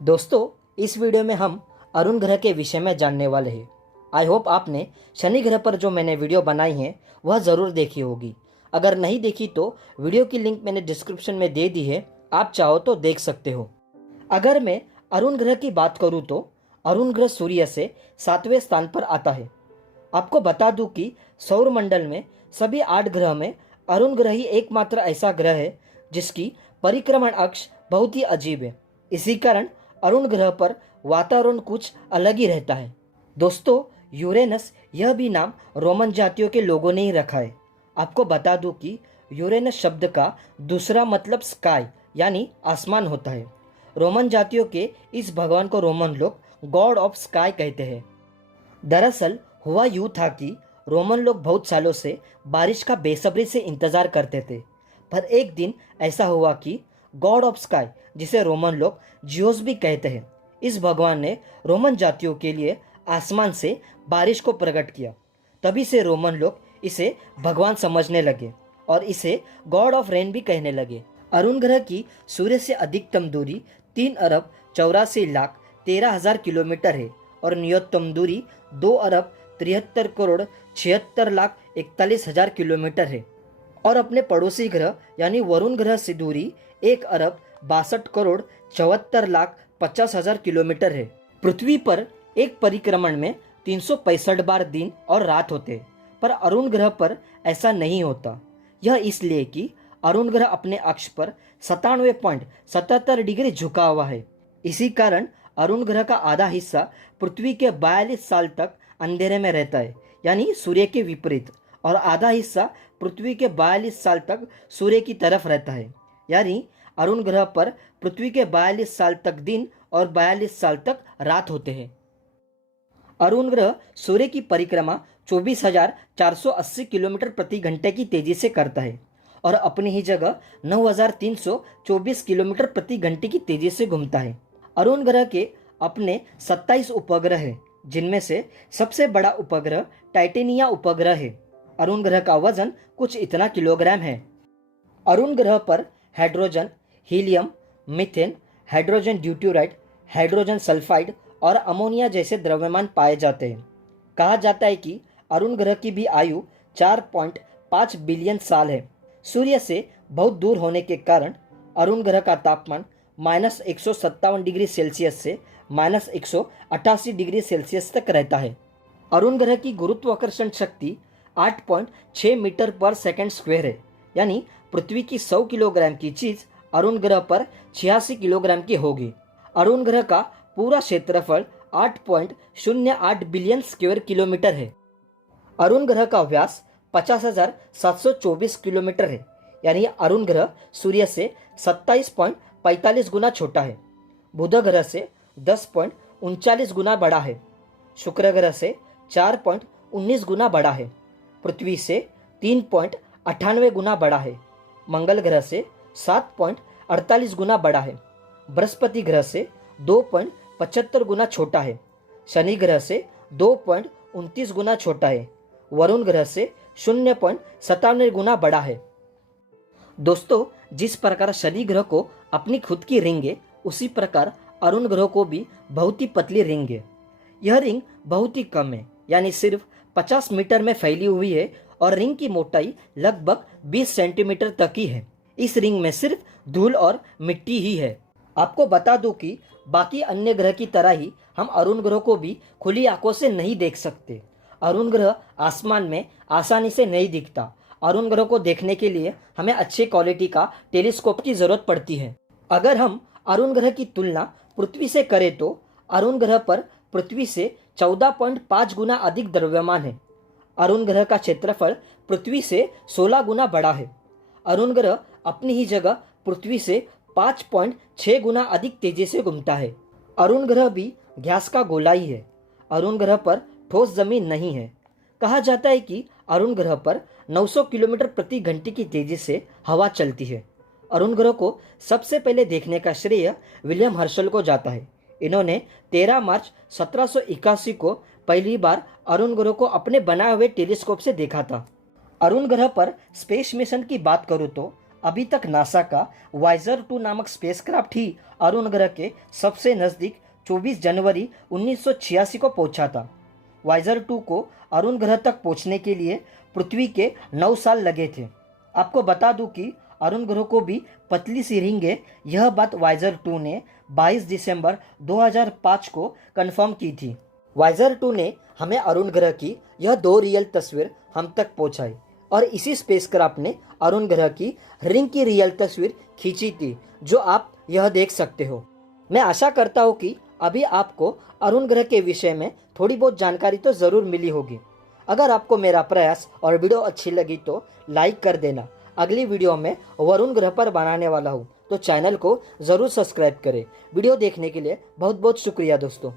दोस्तों, इस वीडियो में हम अरुण ग्रह के विषय में जानने वाले हैं। आई होप आपने शनि ग्रह पर जो मैंने वीडियो बनाई है वह ज़रूर देखी होगी। अगर नहीं देखी तो वीडियो की लिंक मैंने डिस्क्रिप्शन में दे दी है, आप चाहो तो देख सकते हो। अगर मैं अरुण ग्रह की बात करूँ तो अरुण ग्रह सूर्य से 7वें स्थान पर आता है। आपको बता दूं कि सौरमंडल में सभी 8 ग्रह में अरुण ग्रह ही एकमात्र ऐसा ग्रह है जिसकी परिक्रमण अक्ष बहुत ही अजीब है। इसी कारण अरुण ग्रह पर वातावरण कुछ अलग ही रहता है। दोस्तों, यूरेनस यह भी नाम रोमन जातियों के लोगों ने ही रखा है। आपको बता दूं कि यूरेनस शब्द का दूसरा मतलब स्काई यानी आसमान होता है। रोमन जातियों के इस भगवान को रोमन लोग गॉड ऑफ स्काई कहते हैं। दरअसल हुआ यूं था कि रोमन लोग बहुत सालों से बारिश का बेसब्री से इंतजार करते थे, पर एक दिन ऐसा हुआ कि गॉड ऑफ स्काई, जिसे रोमन लोग जियोस भी कहते हैं, इस भगवान ने रोमन जातियों के लिए आसमान से बारिश को प्रकट किया। तभी से रोमन लोग इसे भगवान समझने लगे और इसे गॉड ऑफ रेन भी कहने लगे। अरुण ग्रह की सूर्य से अधिकतम दूरी 3,84,13,000 किलोमीटर है और न्यूनतम दूरी 2,73,76,41,41,000 किलोमीटर है। और अपने पड़ोसी ग्रह यानी वरुण ग्रह से दूरी 1,62,74,50,000 किलोमीटर है। पृथ्वी पर एक परिक्रमण में 365 बार दिन और रात होते हैं, पर अरुण ग्रह पर ऐसा नहीं होता। यह इसलिए कि अरुण ग्रह अपने अक्ष पर 97.77 डिग्री झुका हुआ है। इसी कारण अरुण ग्रह का आधा हिस्सा पृथ्वी के 42 साल तक अंधेरे में रहता है, यानी सूर्य के विपरीत, और आधा हिस्सा पृथ्वी के 42 साल तक सूर्य की तरफ रहता है। यानी अरुण ग्रह पर पृथ्वी के 42 साल तक दिन और 42 साल तक रात होते हैं। अरुण ग्रह सूर्य की परिक्रमा 24,480 किलोमीटर प्रति घंटे की तेजी से करता है और अपनी ही जगह 9,324 किलोमीटर प्रति घंटे की तेजी से घूमता है। अरुण ग्रह के अपने 27 उपग्रह हैं, जिनमें से सबसे बड़ा उपग्रह टाइटेनिया उपग्रह है। अरुण ग्रह का वजन कुछ इतना किलोग्राम है। अरुण ग्रह पर hydrogen, helium, methane, hydrogen deuteride, hydrogen sulphide और अमोनिया जैसे द्रव्यमान पाए जाते हैं। कहा जाता है कि अरुण ग्रह की भी आयु 4.5 बिलियन साल है। सूर्य से बहुत दूर होने के कारण अरुण ग्रह का तापमान -157 डिग्री सेल्सियस से -188 डिग्री सेल्सियस तक रहता है। अरुण ग्रह की गुरुत्वाकर्षण शक्ति 8.6 मीटर पर सेकंड स्क्वायर है, यानी पृथ्वी की 100 किलोग्राम की चीज अरुण ग्रह पर 86 किलोग्राम की होगी। अरुण ग्रह का पूरा क्षेत्रफल 8.08 बिलियन स्क्वायर किलोमीटर है। अरुण ग्रह का व्यास 50,724 किलोमीटर है, यानी अरुण ग्रह सूर्य से 27.45 गुना छोटा है। बुध ग्रह से 10.39 गुना बड़ा है। शुक्र ग्रह से 4.19 गुना बड़ा है। पृथ्वी से 3.98 गुना बड़ा है। मंगल ग्रह से 7.48 गुना बड़ा है। बृहस्पति ग्रह से 2.75 गुना छोटा है। शनि ग्रह से 2.29 गुना छोटा है। वरुण ग्रह से 0.97 गुना बड़ा है। दोस्तों, जिस प्रकार शनि ग्रह को अपनी खुद की रिंग है, उसी प्रकार अरुण ग्रह को भी बहुत ही पतली रिंग है। यह रिंग बहुत ही कम है, यानी सिर्फ 50 मीटर में फैली हुई है और रिंग की मोटाई लगभग 20 सेंटीमीटर तक ही है। इस रिंग में सिर्फ धूल और मिट्टी ही है। आपको बता दूं कि बाकी अन्य ग्रह की तरह ही हम अरुण ग्रह को भी खुली आंखों से नहीं देख सकते। अरुण ग्रह आसमान में आसानी से नहीं दिखता। अरुण ग्रह को देखने के लिए हमें अच्छी क्वालिटी का टेलीस्कोप की जरूरत पड़ती है। अगर हम अरुण ग्रह की तुलना पृथ्वी से करें तो अरुण ग्रह पर पृथ्वी से 14.5 गुना अधिक द्रव्यमान है। अरुण ग्रह का क्षेत्रफल पृथ्वी से 16 गुना बड़ा है। अरुण ग्रह अपनी ही जगह पृथ्वी से 5.6 गुना अधिक तेजी से घूमता है। अरुण ग्रह भी गैस का गोला ही है। अरुण ग्रह पर ठोस जमीन नहीं है। कहा जाता है कि अरुण ग्रह पर 900 किलोमीटर प्रति घंटे की तेजी से हवा चलती है। अरुण ग्रह को सबसे पहले देखने का श्रेय विलियम हर्शल को जाता है। इन्होंने 13 मार्च 1781 को पहली बार अरुण ग्रह को अपने बनाए हुए टेलीस्कोप से देखा था। अरुण ग्रह पर स्पेस मिशन की बात करूँ तो अभी तक नासा का वाइजर 2 नामक स्पेसक्राफ्ट ही अरुण ग्रह के सबसे नज़दीक 24 जनवरी 1986 को पहुंचा था। वाइजर 2 को अरुण ग्रह तक पहुंचने के लिए पृथ्वी के 9 साल लगे थे। आपको बता दूं कि अरुण ग्रह को भी पतली सी रिंग है, यह बात वाइजर 2 ने 22 दिसंबर 2005 को कंफर्म की थी। वाइजर 2 ने हमें अरुण ग्रह की यह 2 रियल तस्वीर हम तक पहुंचाई और इसी स्पेसक्राफ्ट ने अरुण ग्रह की रिंग की रियल तस्वीर खींची थी, जो आप यह देख सकते हो। मैं आशा करता हूँ कि अभी आपको अरुण ग्रह के विषय में थोड़ी बहुत जानकारी तो ज़रूर मिली होगी। अगर आपको मेरा प्रयास और वीडियो अच्छी लगी तो लाइक कर देना। अगली वीडियो में वरुण ग्रह पर बनाने वाला हूँ, तो चैनल को ज़रूर सब्सक्राइब करें। वीडियो देखने के लिए बहुत बहुत शुक्रिया दोस्तों।